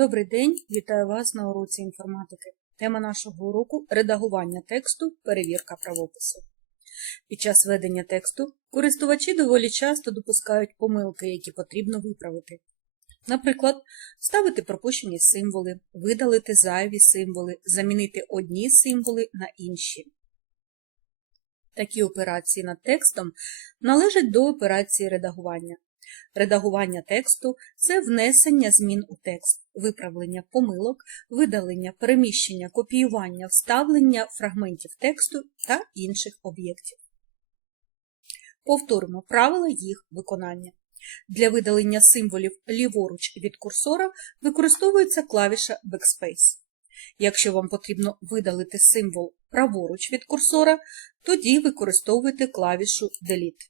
Добрий день, вітаю вас на уроці інформатики. Тема нашого уроку редагування тексту, перевірка правопису. Під час ведення тексту користувачі доволі часто допускають помилки, які потрібно виправити. Наприклад, вставити пропущені символи, видалити зайві символи, замінити одні символи на інші. Такі операції над текстом належать до операції редагування. Редагування тексту це внесення змін у текст, виправлення помилок, видалення, переміщення, копіювання, вставлення фрагментів тексту та інших об'єктів. Повторимо правила їх виконання. Для видалення символів ліворуч від курсора використовується клавіша Backspace. Якщо вам потрібно видалити символ праворуч від курсора, тоді використовуйте клавішу Delete.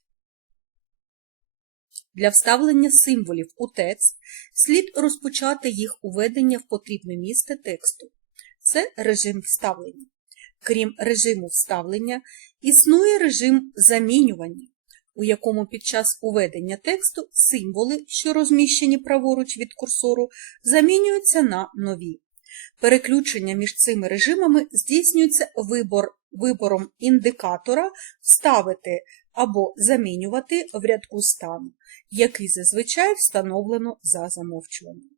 Для вставлення символів у текст слід розпочати їх уведення в потрібне місце тексту. Це режим вставлення. Крім режиму вставлення, існує режим замінювання, у якому під час уведення тексту символи, що розміщені праворуч від курсору, замінюються на нові. Переключення між цими режимами здійснюється вибор, вибором індикатора вставити або замінювати в рядку стану, який зазвичай встановлено за замовчуванням.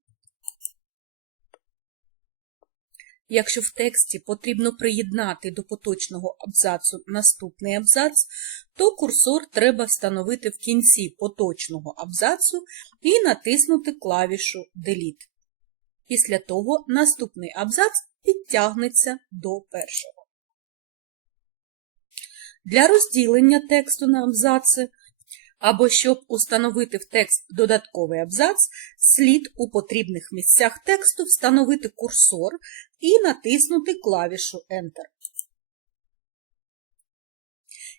Якщо в тексті потрібно приєднати до поточного абзацу наступний абзац, то курсор треба встановити в кінці поточного абзацу і натиснути клавішу Delete. Після того наступний абзац підтягнеться до першого. Для розділення тексту на абзаци або щоб установити в текст додатковий абзац, слід у потрібних місцях тексту встановити курсор і натиснути клавішу Enter.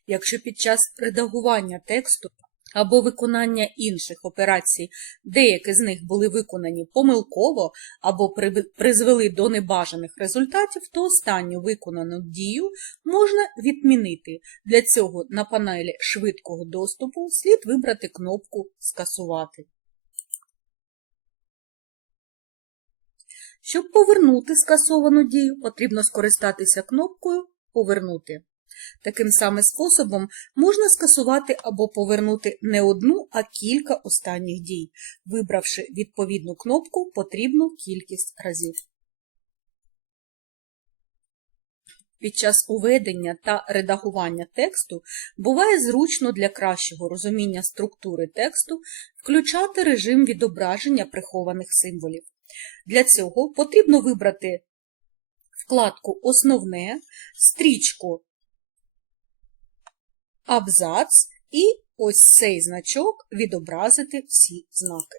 Якщо під час редагування тексту або виконання інших операцій деякі з них були виконані помилково або призвели до небажаних результатів, то останню виконану дію можна відмінити. Для цього на панелі швидкого доступу слід вибрати кнопку Скасувати. Щоб повернути скасовану дію, потрібно скористатися кнопкою Повернути. Таким самим способом можна скасувати або повернути не одну, а кілька останніх дій, вибравши відповідну кнопку потрібну кількість разів. Під час уведення та редагування тексту буває зручно для кращого розуміння структури тексту включати режим відображення прихованих символів. Для цього потрібно вибрати вкладку Основне, стрічку абзац і ось цей значок відобразити всі знаки.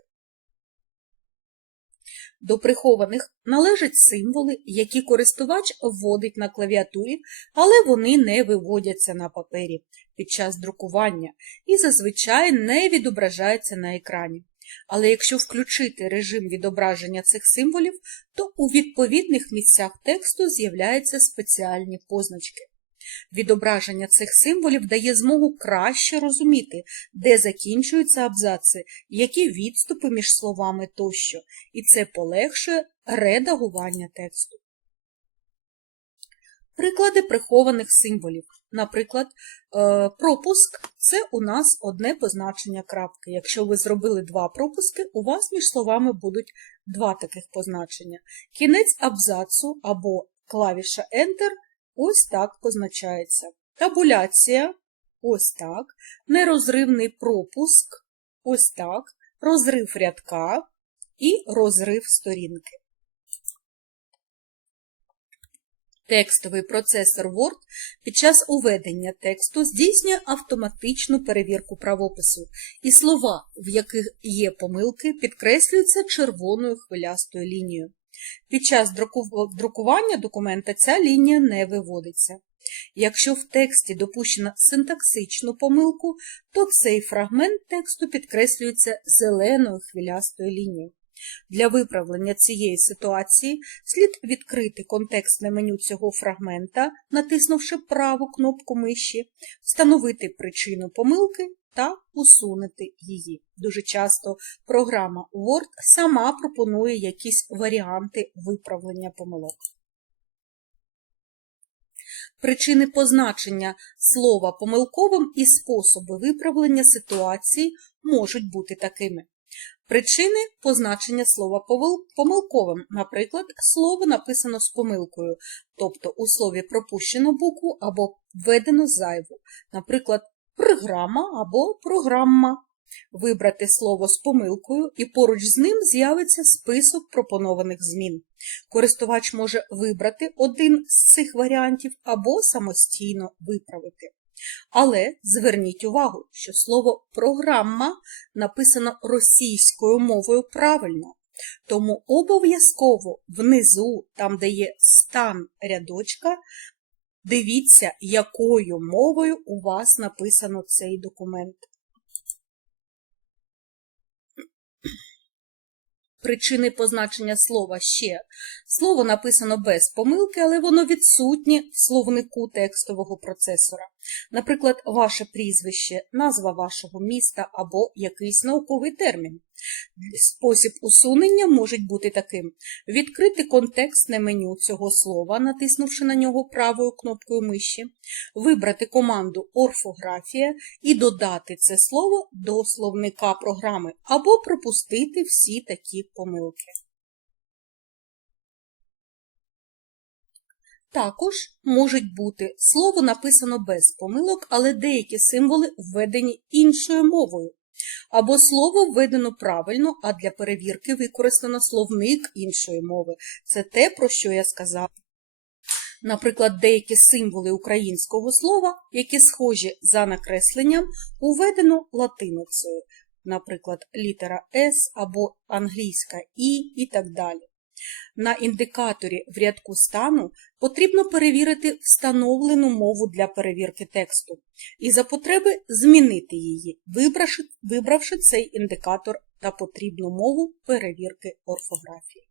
До прихованих належать символи, які користувач вводить на клавіатурі, але вони не виводяться на папері під час друкування і зазвичай не відображаються на екрані. Але якщо включити режим відображення цих символів, то у відповідних місцях тексту з'являються спеціальні позначки. Відображення цих символів дає змогу краще розуміти, де закінчуються абзаци, які відступи між словами тощо, і це полегшує редагування тексту. Приклади прихованих символів. Наприклад, е, пропуск це у нас одне позначення крапки. Якщо ви зробили два пропуски, у вас між словами будуть два таких позначення. Кінець абзацу або клавіша Enter ось так позначається. Табуляція ось так, нерозривний пропуск ось так, розрив рядка і розрив сторінки. Текстовий процесор Word під час уведення тексту здійснює автоматичну перевірку правопису, і слова, в яких є помилки, підкреслюються червоною хвилястою лінією. Під час друкування документа ця лінія не виводиться. Якщо в тексті допущено синтаксичну помилку, то цей фрагмент тексту підкреслюється зеленою хвилястою лінією. Для виправлення цієї ситуації слід відкрити контекстне меню цього фрагмента, натиснувши праву кнопку миші, встановити причину помилки та усунути її. Дуже часто програма Word сама пропонує якісь варіанти виправлення помилок. Причини позначення слова помилковим і способи виправлення ситуації можуть бути такими. Причини позначення слова помилковим. Наприклад, слово написано з помилкою, тобто у слові пропущено букву або введено зайву. Наприклад, програма або програма. Вибрати слово з помилкою і поруч з ним з'явиться список пропонованих змін. Користувач може вибрати один з цих варіантів або самостійно виправити. Але зверніть увагу, що слово програма написано російською мовою правильно. Тому обов'язково внизу, там де є стан рядочка, дивіться, якою мовою у вас написано цей документ. Причини позначення слова ще. Слово написано без помилки, але воно відсутнє в словнику текстового процесора. Наприклад, ваше прізвище, назва вашого міста або якийсь науковий термін. Спосіб усунення може бути таким: відкрити контекстне меню цього слова, натиснувши на нього правою кнопкою миші, вибрати команду орфографія і додати це слово до словника програми, або пропустити всі такі помилки. Також можуть бути слово написано без помилок, але деякі символи введені іншою мовою. Або слово введено правильно, а для перевірки використано словник іншої мови. Це те, про що я сказав. Наприклад, деякі символи українського слова, які схожі за накресленням, уведено латиницею, наприклад, літера С або англійська І і так далі. На індикаторі в рядку стану потрібно перевірити встановлену мову для перевірки тексту і за потреби змінити її, вибравши, цей індикатор та потрібну мову перевірки орфографії.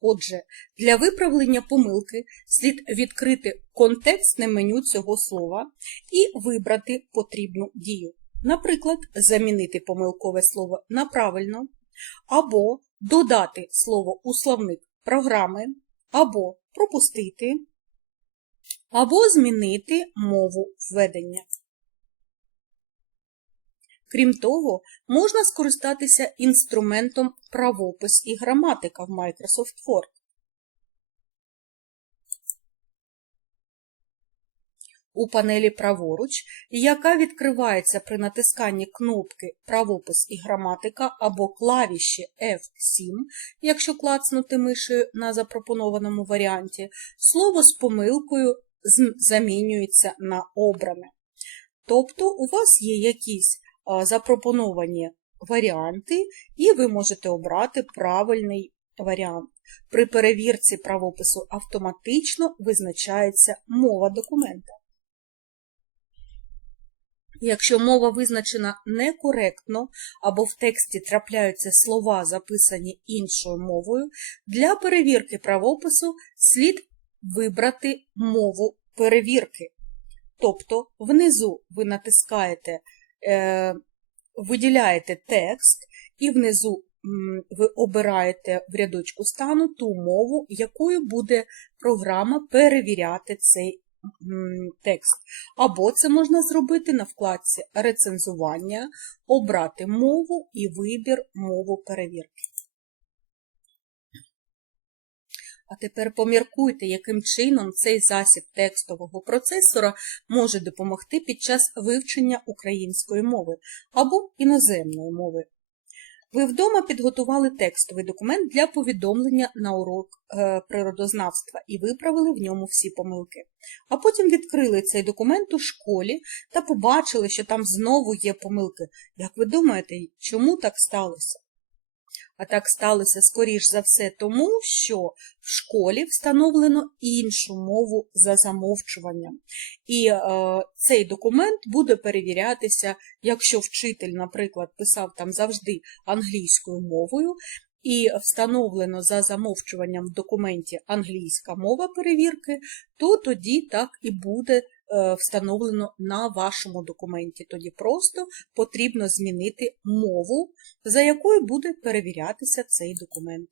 Отже, для виправлення помилки слід відкрити контекстне меню цього слова і вибрати потрібну дію. Наприклад, замінити помилкове слово на правильно, або додати слово у словник програми, або пропустити, або змінити мову введення. Крім того, можна скористатися інструментом правопис і граматика в Microsoft Word. У панелі праворуч, яка відкривається при натисканні кнопки Правопис і граматика або клавіші F7, якщо клацнути мишею на запропонованому варіанті, слово з помилкою замінюється на обране. Тобто у вас є якісь запропоновані варіанти, і ви можете обрати правильний варіант. При перевірці правопису автоматично визначається мова документа. Якщо мова визначена некоректно або в тексті трапляються слова, записані іншою мовою, для перевірки правопису слід вибрати мову перевірки. Тобто внизу ви натискаєте, е, виділяєте текст, і внизу ви обираєте в рядочку стану ту мову, якою буде програма перевіряти цей текст. Або це можна зробити на вкладці рецензування, обрати мову і вибір мову перевірки. А тепер поміркуйте, яким чином цей засіб текстового процесора може допомогти під час вивчення української мови або іноземної мови. Ви вдома підготували текстовий документ для повідомлення на урок е, природознавства і виправили в ньому всі помилки. А потім відкрили цей документ у школі та побачили, що там знову є помилки. Як ви думаєте, чому так сталося? А так сталося, скоріш за все, тому що в школі встановлено іншу мову за замовчуванням. І е, цей документ буде перевірятися, якщо вчитель, наприклад, писав там завжди англійською мовою, і встановлено за замовчуванням в документі англійська мова перевірки, то тоді так і буде встановлено на вашому документі. Тоді просто потрібно змінити мову, за якою буде перевірятися цей документ.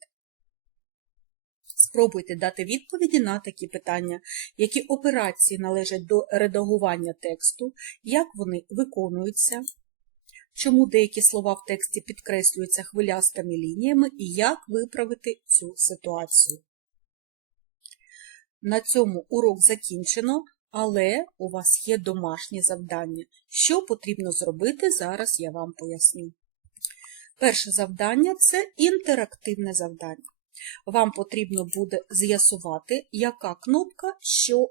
Спробуйте дати відповіді на такі питання, які операції належать до редагування тексту, як вони виконуються, чому деякі слова в тексті підкреслюються хвилястими лініями і як виправити цю ситуацію. На цьому урок закінчено, але у вас є домашнє завдання. Що потрібно зробити, зараз я вам поясню. Перше завдання це інтерактивне завдання. Вам потрібно буде з'ясувати, яка кнопка що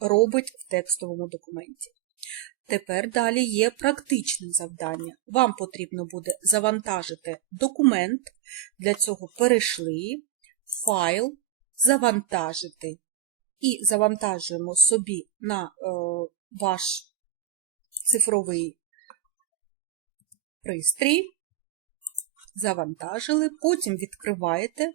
робить в текстовому документі. Тепер далі є практичне завдання. Вам потрібно буде завантажити документ, для цього перейшли, файл, завантажити. І завантажуємо собі на е, ваш цифровий пристрій, завантажили, потім відкриваєте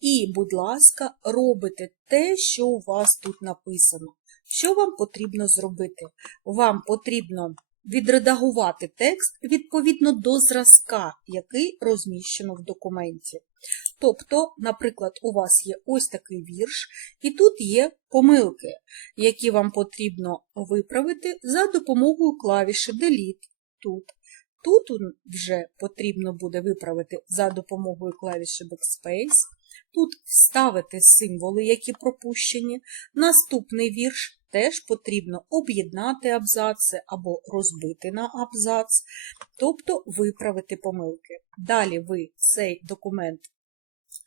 і, будь ласка, робите те, що у вас тут написано. Що вам потрібно зробити? Вам потрібно відредагувати текст відповідно до зразка, який розміщено в документі. Тобто, наприклад, у вас є ось такий вірш, і тут є помилки, які вам потрібно виправити за допомогою клавіші Delete тут. Тут вже потрібно буде виправити за допомогою клавіші Backspace. Тут вставити символи, які пропущені. Наступний вірш теж потрібно об'єднати абзаци або розбити на абзац, тобто виправити помилки. Далі ви цей документ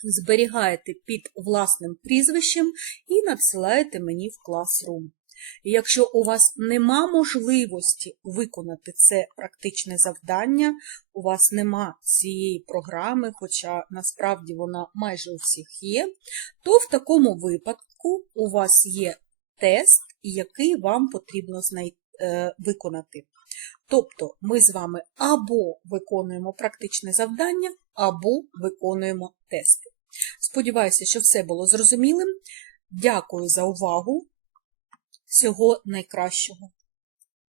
зберігаєте під власним прізвищем і надсилаєте мені в Classroom. Якщо у вас нема можливості виконати це практичне завдання, у вас нема цієї програми, хоча насправді вона майже у всіх є, то в такому випадку у вас є тест, який вам потрібно е, виконати. Тобто ми з вами або виконуємо практичне завдання, або виконуємо тести. Сподіваюся, що все було зрозумілим. Дякую за увагу. Всього найкращого.